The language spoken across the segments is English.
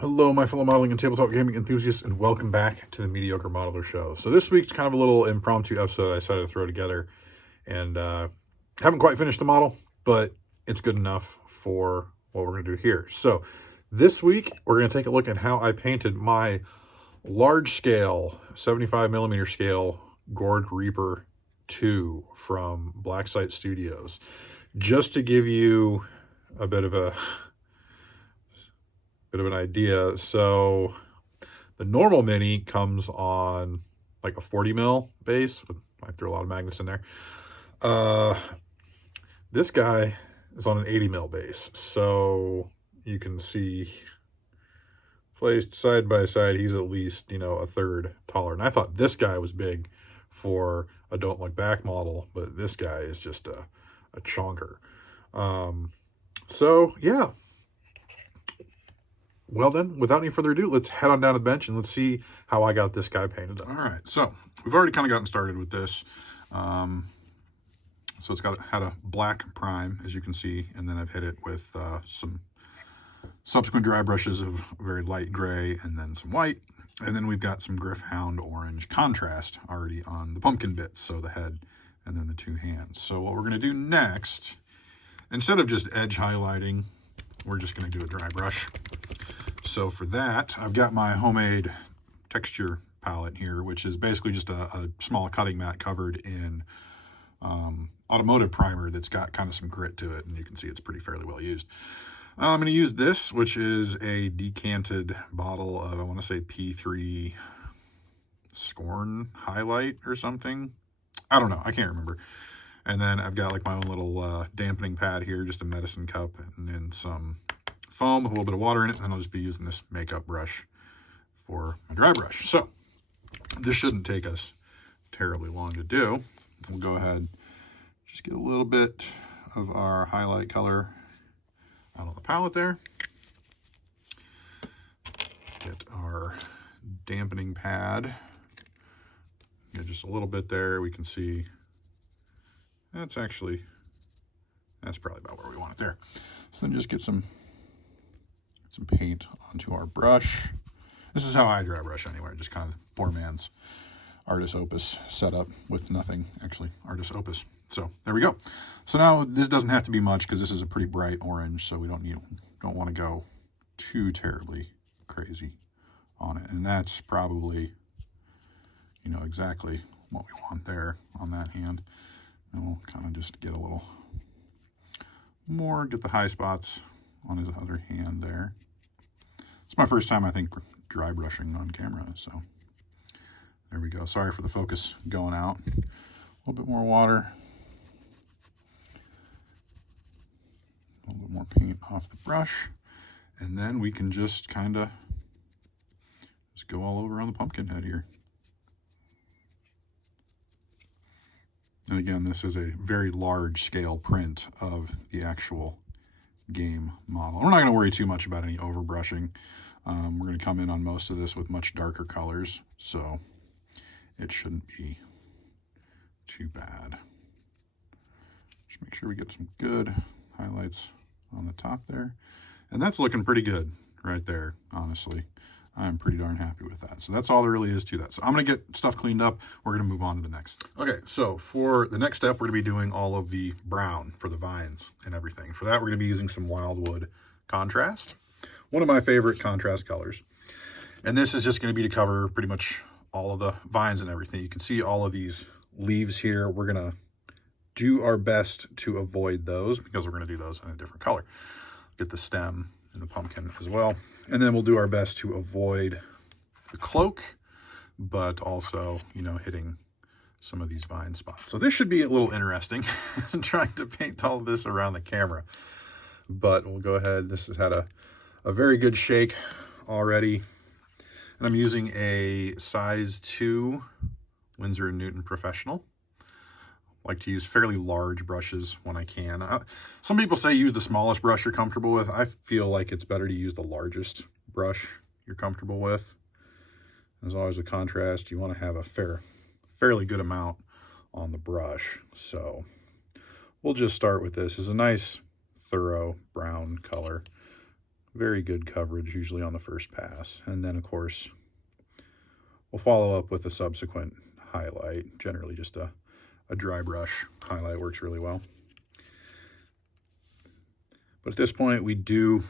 Hello, my fellow modeling and tabletop gaming enthusiasts, and welcome back to the Mediocre Modeler Show. So this week's kind of a little impromptu episode I decided to throw together, and haven't quite finished the model, but it's good enough for what we're going to do here. So this week, we're going to take a look at how I painted my large-scale, 75mm scale Gourd Reaper 2 from Blacksite Studios. Just to give you a bit of an idea. So the normal mini comes on like a 40mm base. I threw a lot of magnets in there. This guy is on an 80mm base. So you can see placed side by side, he's at least, a third taller. And I thought this guy was big for a Don't Look Back model, but this guy is just a chonker. So yeah. Well then, without any further ado, let's head on down to the bench and let's see how I got this guy painted up. All right, so we've already kind of gotten started with this. So it's had a black prime, as you can see, and then I've hit it with some subsequent dry brushes of very light gray and then some white. And then we've got some Griff Hound orange contrast already on the pumpkin bits, so the head and then the two hands. So what we're going to do next, instead of just edge highlighting, we're just going to do a dry brush. So for that, I've got my homemade texture palette here, which is basically just a small cutting mat covered in automotive primer that's got kind of some grit to it, and you can see it's fairly well used. I'm going to use this, which is a decanted bottle of, I want to say P3 Scorn Highlight or something. I don't know, I can't remember. And then I've got like my own little dampening pad here, just a medicine cup, and then some foam with a little bit of water in it, and then I'll just be using this makeup brush for my dry brush. So this shouldn't take us terribly long to do. We'll go ahead, just get a little bit of our highlight color out on the palette there. Get our dampening pad. Get just a little bit there. We can see that's probably about where we want it there. So then just get some paint onto our brush. This is how I dry brush anyway, just kind of poor man's artist opus setup with nothing, actually, artist opus. So there we go. So now this doesn't have to be much because this is a pretty bright orange, so we don't want to go too terribly crazy on it. And that's probably, exactly what we want there on that hand. And we'll kind of just get a little more, get the high spots on his other hand there. It's my first time, I think, dry brushing on camera, so there we go. Sorry for the focus going out. A little bit more water. A little bit more paint off the brush. And then we can just kind of go all over on the pumpkin head here. And again, this is a very large scale print of the actual game model. We're not going to worry too much about any overbrushing. We're going to come in on most of this with much darker colors, so it shouldn't be too bad. Just make sure we get some good highlights on the top there. And that's looking pretty good right there, honestly. I'm pretty darn happy with that. So that's all there really is to that. So I'm going to get stuff cleaned up. We're going to move on to the next. Okay, so for the next step, we're going to be doing all of the brown for the vines and everything. For that, we're going to be using some Wildwood contrast, one of my favorite contrast colors. And this is just going to be to cover pretty much all of the vines and everything. You can see all of these leaves here. We're going to do our best to avoid those because we're going to do those in a different color. Get the stem and the pumpkin as well. And then we'll do our best to avoid the cloak, but also, hitting some of these vine spots. So this should be a little interesting trying to paint all of this around the camera. But we'll go ahead. This has had a very good shake already. And I'm using a size 2 Winsor & Newton Professional. I like to use fairly large brushes when I can. Some people say use the smallest brush you're comfortable with. I feel like it's better to use the largest brush you're comfortable with. As always with contrast, you want to have a fairly good amount on the brush. So we'll just start with this. It's a nice, thorough brown color. very good coverage, usually on the first pass. And then, of course, we'll follow up with a subsequent highlight. Generally, just a dry brush highlight works really well. But at this point, we do,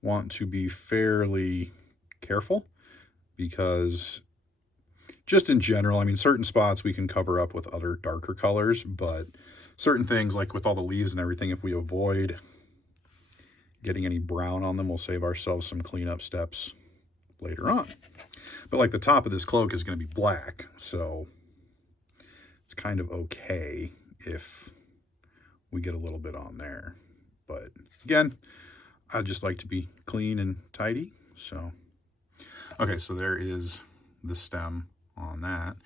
want to be fairly careful, because just in general, I mean, certain spots we can cover up with other darker colors, but certain things, like with all the leaves and everything, if we avoid getting any brown on them, we'll save ourselves some cleanup steps later on. But like the top of this cloak is going to be black, so it's kind of okay if we get a little bit on there. But again, I just like to be clean and tidy. So, okay, so there is the stem on that.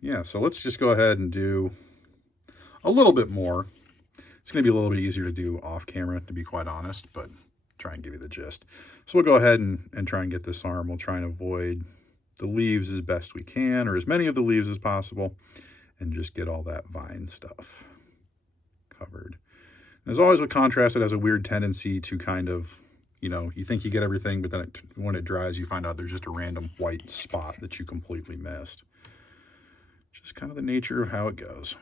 Yeah, so let's just go ahead and do a little bit more. It's going to be a little bit easier to do off camera, to be quite honest, but try and give you the gist. So we'll go ahead and try and get this arm. We'll try and avoid the leaves as best we can, or as many of the leaves as possible, and just get all that vine stuff covered. And as always with contrast, it has a weird tendency to kind of, you know, you think you get everything, but then when it dries, you find out there's just a random white spot that you completely missed. Just kind of the nature of how it goes.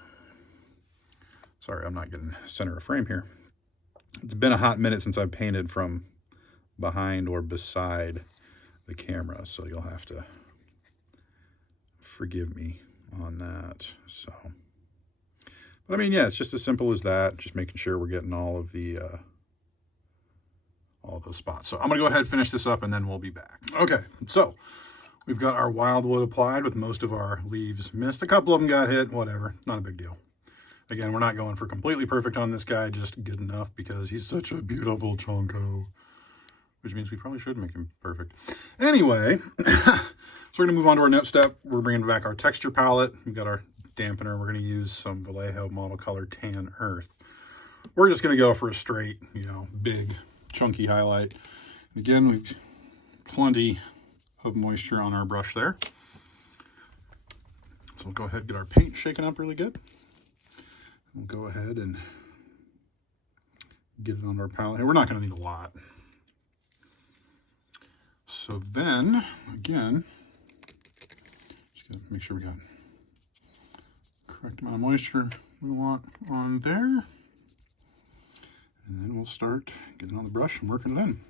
Sorry, I'm not getting center of frame here. It's been a hot minute since I've painted from behind or beside the camera, so you'll have to forgive me on that. So, but I mean, yeah, it's just as simple as that. Just making sure we're getting all of the all those spots. So I'm gonna go ahead and finish this up, and then we'll be back. Okay, so we've got our wildwood applied with most of our leaves missed. A couple of them got hit, whatever, not a big deal. Again, we're not going for completely perfect on this guy, just good enough because he's such a beautiful chonko, which means we probably should make him perfect. Anyway, so we're gonna move on to our next step. We're bringing back our texture palette. We've got our dampener. We're gonna use some Vallejo Model Color Tan Earth. We're just gonna go for a straight, you know, big, chunky highlight. And again, we've plenty of moisture on our brush there. So we'll go ahead and get our paint shaken up really good. We'll go ahead and get it on our palette. We're not going to need a lot. So then, again, just got to make sure we got correct amount of moisture we want on there. And then we'll start getting on the brush and working it in.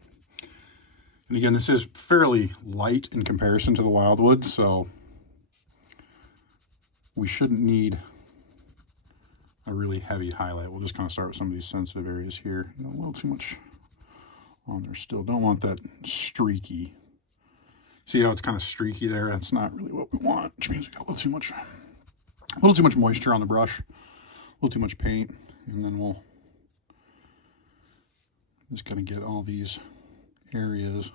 And again, this is fairly light in comparison to the wildwood, so we shouldn't need a really heavy highlight. We'll just kind of start with some of these sensitive areas here. A little too much on there still. Don't want that streaky. See how it's kind of streaky there? That's not really what we want, which means we got a little too much moisture on the brush, a little too much paint, and then we'll just kind of get all these areas.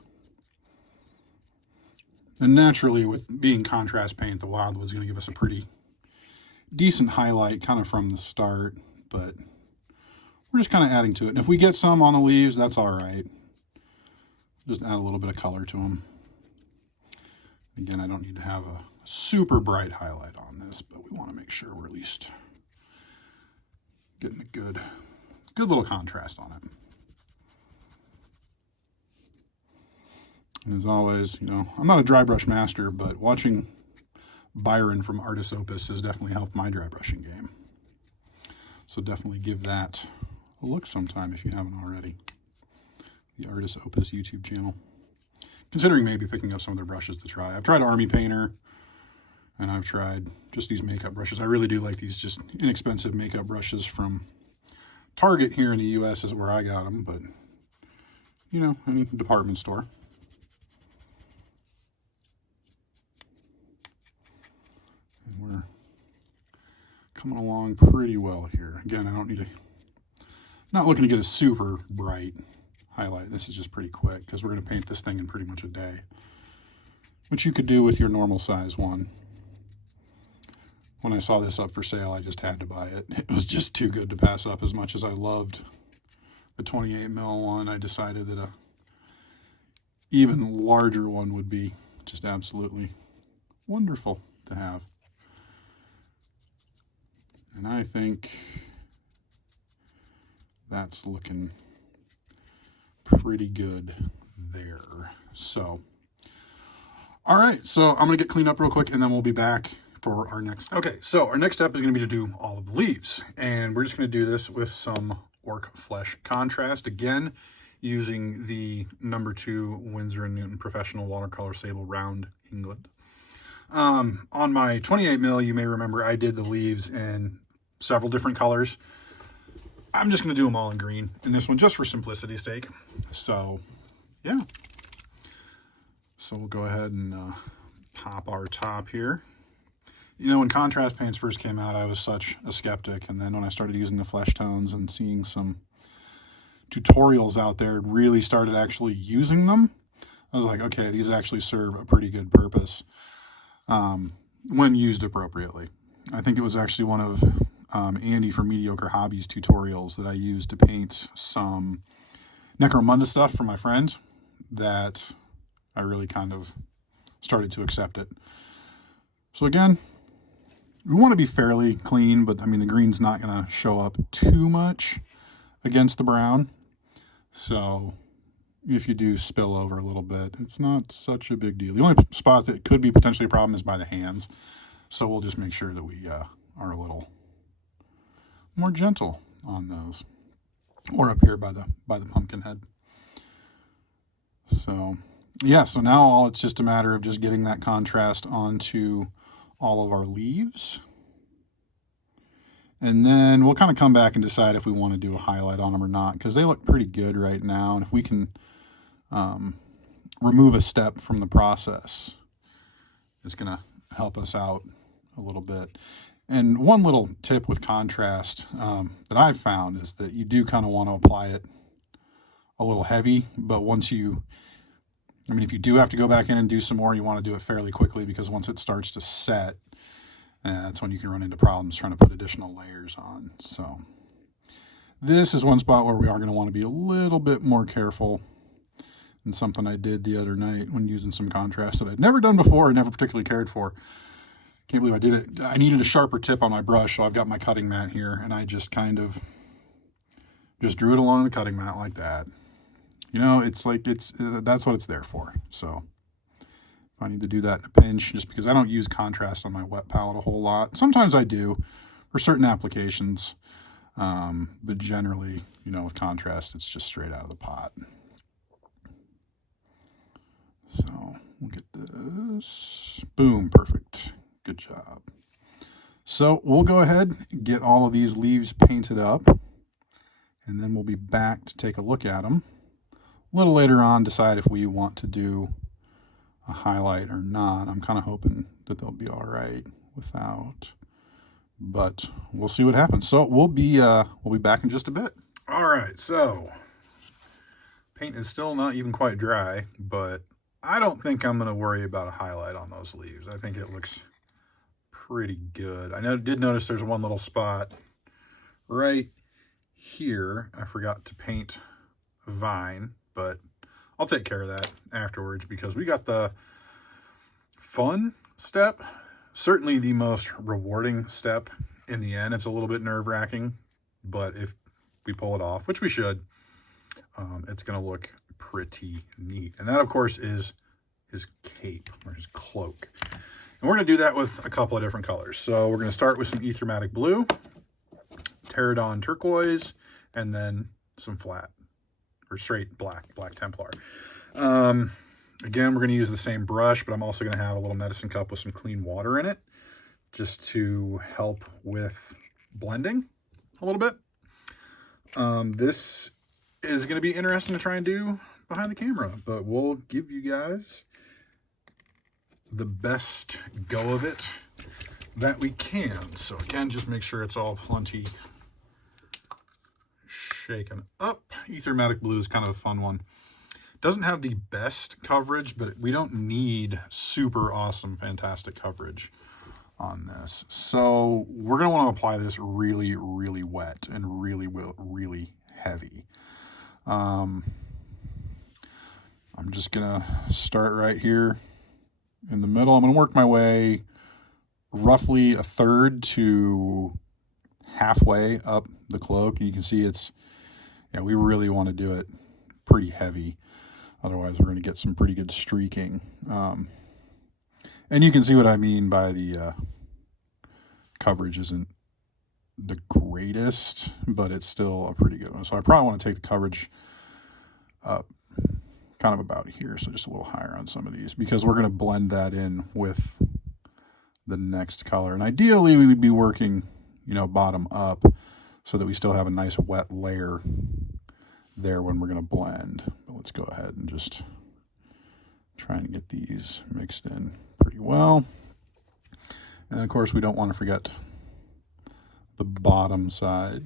And naturally, with being contrast paint, the wildwood's going to give us a pretty decent highlight kind of from the start, but we're just kind of adding to it. And if we get some on the leaves, that's all right. Just add a little bit of color to them. Again, I don't need to have a super bright highlight on this, but we want to make sure we're at least getting a good little contrast on it. And as always, you know, I'm not a dry brush master, but watching Byron from Artis Opus has definitely helped my dry brushing game. So definitely give that a look sometime if you haven't already. The Artis Opus YouTube channel. Considering maybe picking up some of their brushes to try. I've tried Army Painter, and I've tried just these makeup brushes. I really do like these just inexpensive makeup brushes from Target here in the US is where I got them, but you know, any department store. We're coming along pretty well here. Again, I don't need to, not looking to get a super bright highlight. This is just pretty quick because we're going to paint this thing in pretty much a day, which you could do with your normal size one. When I saw this up for sale, I just had to buy it. It was just too good to pass up. As much as I loved the 28mm one, I decided that a even larger one would be just absolutely wonderful to have. And I think that's looking pretty good there. So, all right, so I'm going to get cleaned up real quick, and then we'll be back for our next step. Okay, so our next step is going to be to do all of the leaves, and we're just going to do this with some orc flesh contrast, again, using the number 2 Winsor & Newton Professional Watercolor Sable Round England. On my 28 mil, you may remember I did the leaves in several different colors. I'm just going to do them all in green in this one, just for simplicity's sake. So, yeah. So we'll go ahead and pop our top here. You know, when contrast paints first came out, I was such a skeptic. And then when I started using the flesh tones and seeing some tutorials out there, really started actually using them, I was like, okay, these actually serve a pretty good purpose when used appropriately. I think it was actually one of Andy from Mediocre Hobbies tutorials that I used to paint some Necromunda stuff for my friend that I really kind of started to accept it. So again, we want to be fairly clean, but I mean, the green's not going to show up too much against the brown. So if you do spill over a little bit, it's not such a big deal. The only spot that could be potentially a problem is by the hands. So we'll just make sure that we are a little more gentle on those, or up here by the pumpkin head. So yeah, so now it's just a matter of just getting that contrast onto all of our leaves. And then we'll kind of come back and decide if we want to do a highlight on them or not, because they look pretty good right now. And if we can remove a step from the process, it's going to help us out a little bit. And one little tip with contrast that I've found is that you do kind of want to apply it a little heavy, but once you, I mean, if you do have to go back in and do some more, you want to do it fairly quickly, because once it starts to set, that's when you can run into problems trying to put additional layers on. So this is one spot where we are going to want to be a little bit more careful, and something I did the other night when using some contrast that I'd never done before and never particularly cared for. Can't believe I did it. I needed a sharper tip on my brush, so I've got my cutting mat here, and I just kind of just drew it along the cutting mat like that. You know, it's like that's what it's there for. So if I need to do that in a pinch, just because I don't use contrast on my wet palette a whole lot. Sometimes I do for certain applications, but generally, you know, with contrast, it's just straight out of the pot. So we'll get this. Boom, perfect. Good job. So we'll go ahead and get all of these leaves painted up, and then we'll be back to take a look at them. A little later on, decide if we want to do a highlight or not. I'm kind of hoping that they'll be all right without, but we'll see what happens. So we'll be back in just a bit. All right, so paint is still not even quite dry, but I don't think I'm going to worry about a highlight on those leaves. I think it looks pretty good. I did notice there's one little spot right here. I forgot to paint a vine, but I'll take care of that afterwards, because we got the fun step, certainly the most rewarding step in the end. It's a little bit nerve-wracking, but if we pull it off, which we should, it's going to look pretty neat. And that, of course, is his cape, or his cloak. And we're going to do that with a couple of different colors. So we're going to start with some Ethermatic Blue, Pterodon Turquoise, and then some flat, or straight black Templar. Again, we're going to use the same brush, but I'm also going to have a little medicine cup with some clean water in it, just to help with blending a little bit. This is going to be interesting to try and do behind the camera, but we'll give you guys the best go of it that we can. So again, just make sure it's all plenty shaken up. Ethermatic Blue is kind of a fun one. Doesn't have the best coverage, but we don't need super awesome, fantastic coverage on this. So we're going to want to apply this really, really wet and really, really heavy. I'm just going to start right here in the middle. I'm going to work my way roughly a third to halfway up the cloak. And you can see it's, yeah, we really want to do it pretty heavy. Otherwise, we're going to get some pretty good streaking. And you can see what I mean by the coverage isn't the greatest, but it's still a pretty good one. So I probably want to take the coverage up kind of about here, so just a little higher on some of these, because we're going to blend that in with the next color. And ideally, we would be working, you know, bottom up so that we still have a nice wet layer there when we're going to blend. But let's go ahead and just try and get these mixed in pretty well. And of course, we don't want to forget the bottom side.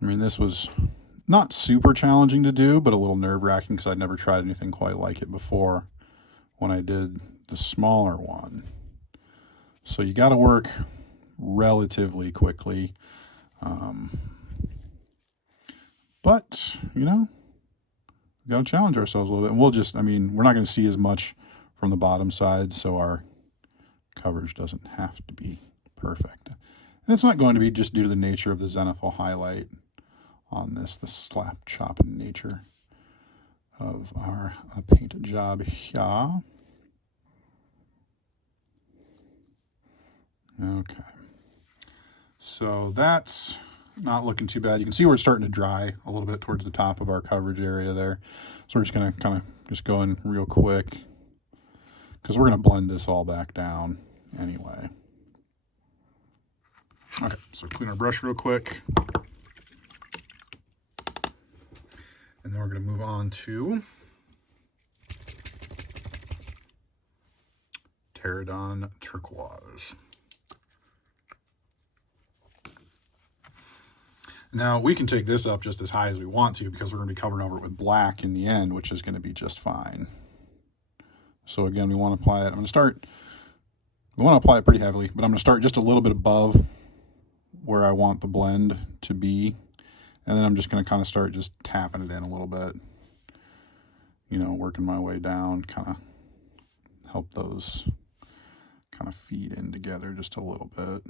I mean, this was not super challenging to do, but a little nerve-wracking because I'd never tried anything quite like it before when I did the smaller one. So you got to work relatively quickly. But, you know, we got to challenge ourselves a little bit. And we'll just, I mean, we're not going to see as much from the bottom side, so our coverage doesn't have to be perfect. And it's not going to be just due to the nature of the zenithal highlight on this, the slap chop nature of our paint job here. Okay. So that's not looking too bad. You can see where it's starting to dry a little bit towards the top of our coverage area there. So we're just going to kind of just go in real quick because we're going to blend this all back down anyway. Okay, so clean our brush real quick. And then we're going to move on to Pterodon Turquoise. Now, we can take this up just as high as we want to because we're going to be covering over it with black in the end, which is going to be just fine. So again, we want to apply it. We want to apply it pretty heavily, but I'm going to start just a little bit above where I want the blend to be. And then I'm just going to kind of start just tapping it in a little bit, you know, working my way down, kind of help those kind of feed in together just a little bit.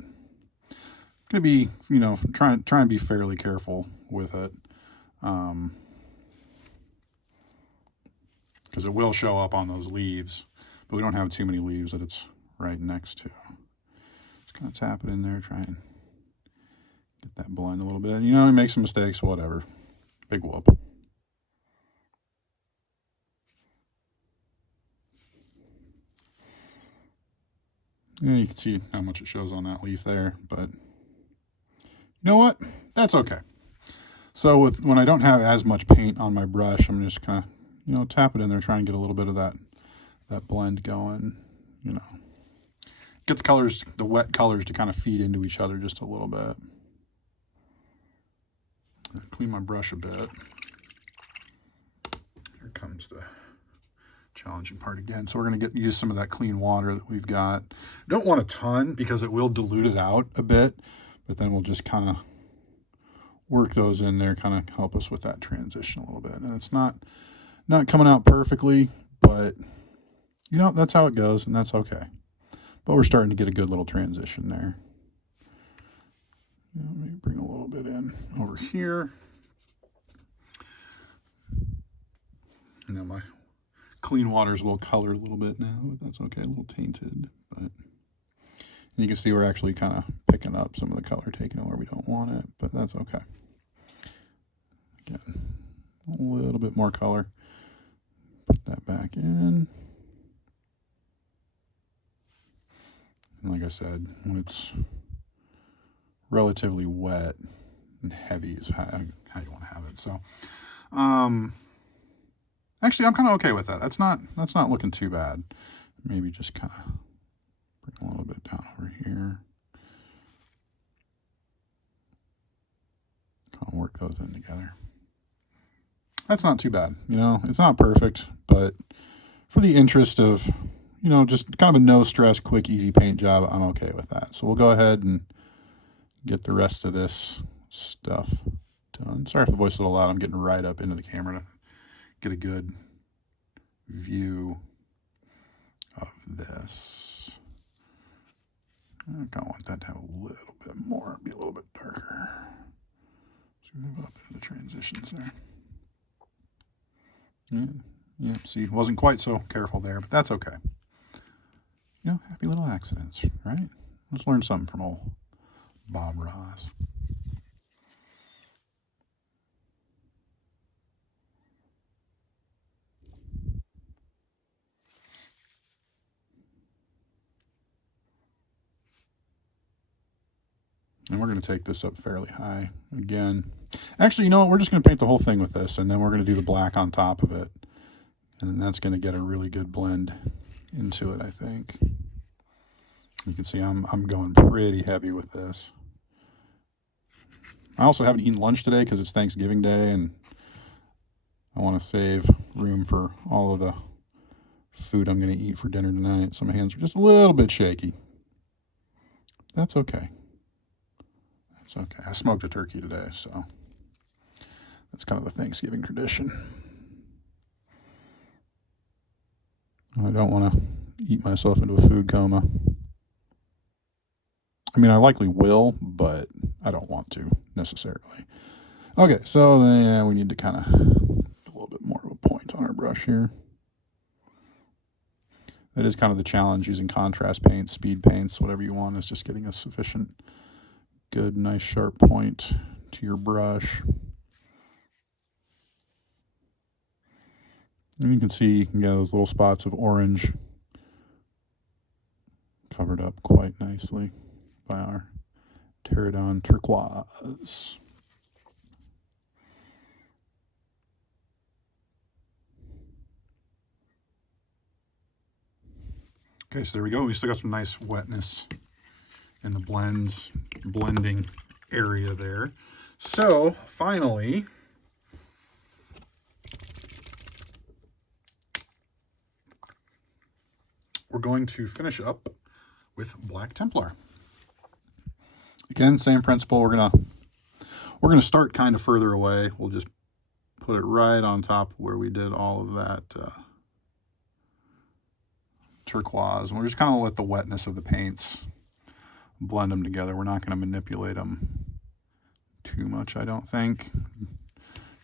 Going to be, you know, try and be fairly careful with it, because it will show up on those leaves, but we don't have too many leaves that it's right next to. Just kind of tap it in there, try and get that blend a little bit. You know, make some mistakes, whatever. Big whoop. Yeah, you can see how much it shows on that leaf there, but you know what? That's okay. So when I don't have as much paint on my brush, I'm just kind of, you know, tap it in there, try and get a little bit of that blend going, you know. Get the colors, the wet colors, to kind of feed into each other just a little bit. Clean my brush a bit. Here comes the challenging part again. So we're going to use some of that clean water that we've got. Don't want a ton because it will dilute it out a bit, but then we'll just kind of work those in there, kind of help us with that transition a little bit. And it's not coming out perfectly, but you know, that's how it goes, and that's okay. But we're starting to get a good little transition there. Let me bring a little bit in over here. Now my clean water's a little colored a little bit now, but that's okay, a little tainted. But you can see we're actually kind of picking up some of the color, taking it where we don't want it, but that's okay. Again, a little bit more color. Put that back in. And like I said, when it's relatively wet and heavy is how you want to have it. So, actually, I'm kind of okay with that. That's not looking too bad. Maybe just kind of bring a little bit down over here. Kind of work those in together. That's not too bad. You know, it's not perfect, but for the interest of, you know, just kind of a no stress, quick, easy paint job, I'm okay with that. So we'll go ahead and get the rest of this stuff done. Sorry if the voice is a little loud. I'm getting right up into the camera to get a good view of this. I kind of want that to have a little bit more, be a little bit darker. So move up into the transition. transitions there. Yeah, see, wasn't quite so careful there, but that's okay. You know, happy little accidents, right? Let's learn something from old Bob Ross. And we're going to take this up fairly high again. Actually, you know what? We're just going to paint the whole thing with this, and then we're going to do the black on top of it. And then that's going to get a really good blend into it, I think. You can see I'm going pretty heavy with this. I also haven't eaten lunch today because it's Thanksgiving Day, and I want to save room for all of the food I'm going to eat for dinner tonight. So my hands are just a little bit shaky. That's okay. That's okay. I smoked a turkey today, so that's kind of the Thanksgiving tradition. I don't want to eat myself into a food coma. I mean, I likely will, but I don't want to necessarily. Okay, so then we need to kind of a little bit more of a point on our brush here. That is kind of the challenge using contrast paints, speed paints, whatever you want, is just getting a sufficient, good, nice, sharp point to your brush. And you can see you can get those little spots of orange covered up quite nicely by our Pterodon turquoise. Okay, so there we go. We still got some nice wetness in the blending area there. So finally, we're going to finish up with Black Templar. Again, same principle. We're gonna start kind of further away. We'll just put it right on top where we did all of that turquoise, and we're just kind of let the wetness of the paints blend them together. We're not going to manipulate them too much, I don't think.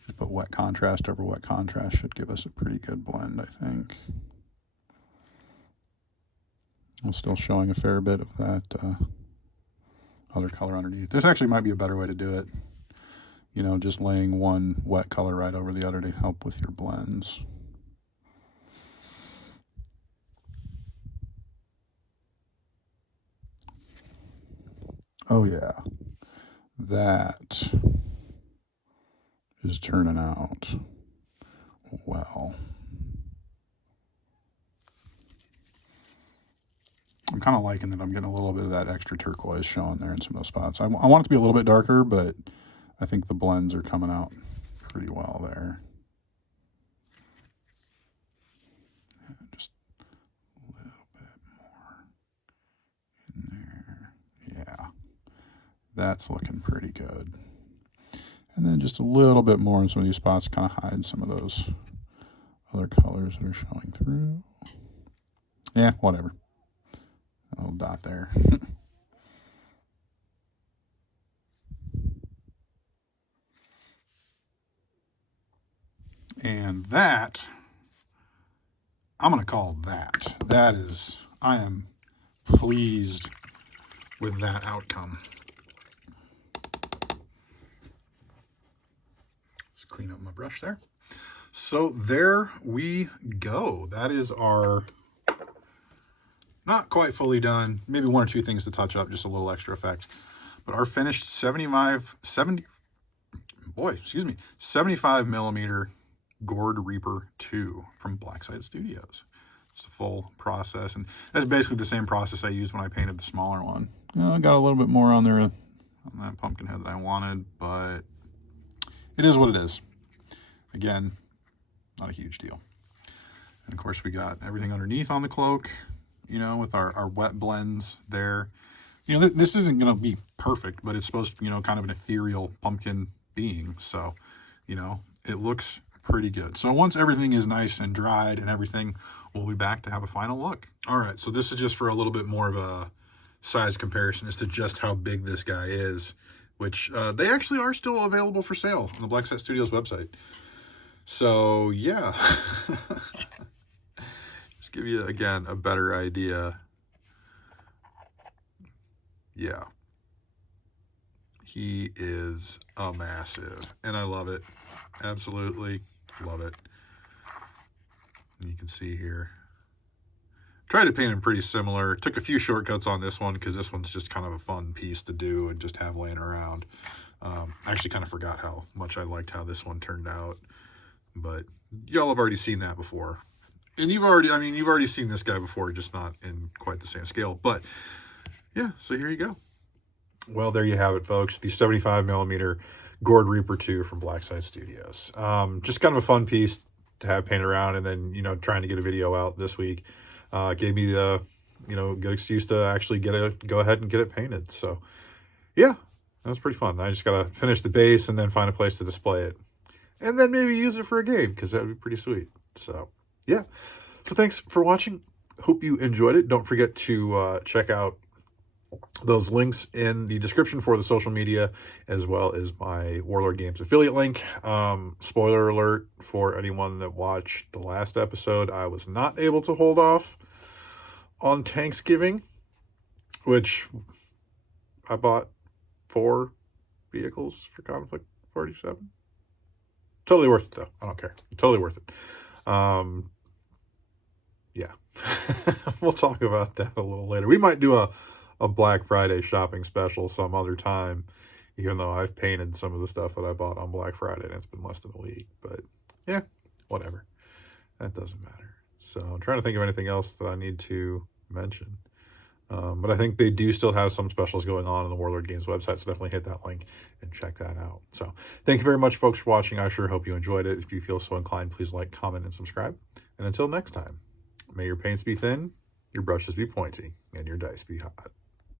Just put wet contrast over wet contrast should give us a pretty good blend, I think. I'm still showing a fair bit of that other color underneath. This actually might be a better way to do it. You know, just laying one wet color right over the other to help with your blends. Oh yeah, that is turning out well. I'm kind of liking that I'm getting a little bit of that extra turquoise showing there in some of those spots. I want it to be a little bit darker, but I think the blends are coming out pretty well there. Just a little bit more in there. Yeah, that's looking pretty good. And then just a little bit more in some of these spots, kind of hide some of those other colors that are showing through. Yeah, whatever. A little dot there. And that, I'm going to call that. That is, I am pleased with that outcome. Let's clean up my brush there. So there we go. That is our, not quite fully done, maybe one or two things to touch up, just a little extra effect. But our finished 75 millimeter Gourd Reaper 2 from Blackside Studios. It's the full process, and that's basically the same process I used when I painted the smaller one. You know, I got a little bit more on there on that pumpkin head that I wanted, but it is what it is. Again, not a huge deal. And of course, we got everything underneath on the cloak, you know, with our wet blends there. You know, this isn't going to be perfect, but it's supposed to, you know, kind of an ethereal pumpkin being. So, you know, it looks pretty good. So once everything is nice and dried and everything, we'll be back to have a final look. All right, so this is just for a little bit more of a size comparison as to just how big this guy is. which they actually are still available for sale on the Black Site Studios website. So, yeah. Just give you, again, a better idea. Yeah. He is a massive, and I love it. Absolutely love it. And you can see here. Tried to paint him pretty similar. Took a few shortcuts on this one because this one's just kind of a fun piece to do and just have laying around. I actually kind of forgot how much I liked how this one turned out. But y'all have already seen that before. And you've already seen this guy before, just not in quite the same scale. But yeah, so here you go. Well, there you have it, folks. The 75mm Gourd Reaper 2 from Black Site Studios. Just kind of a fun piece to have painted around, and then, trying to get a video out this week gave me the, good excuse to actually go ahead and get it painted. So yeah, that was pretty fun. I just got to finish the base and then find a place to display it. And then maybe use it for a game, because that would be pretty sweet. So, yeah. So, thanks for watching. Hope you enjoyed it. Don't forget to check out those links in the description for the social media, as well as my Warlord Games affiliate link. Spoiler alert for anyone that watched the last episode, I was not able to hold off on Thanksgiving, which I bought 4 vehicles for Conflict 47. Totally worth it, though. I don't care. Totally worth it. Yeah. We'll talk about that a little later. We might do a Black Friday shopping special some other time, even though I've painted some of the stuff that I bought on Black Friday, and it's been less than a week. But, yeah, whatever. That doesn't matter. So I'm trying to think of anything else that I need to mention. But I think they do still have some specials going on the Warlord Games website, so definitely hit that link and check that out. So thank you very much, folks, for watching. I sure hope you enjoyed it. If you feel so inclined, please like, comment, and subscribe. And until next time, may your paints be thin, your brushes be pointy, and your dice be hot.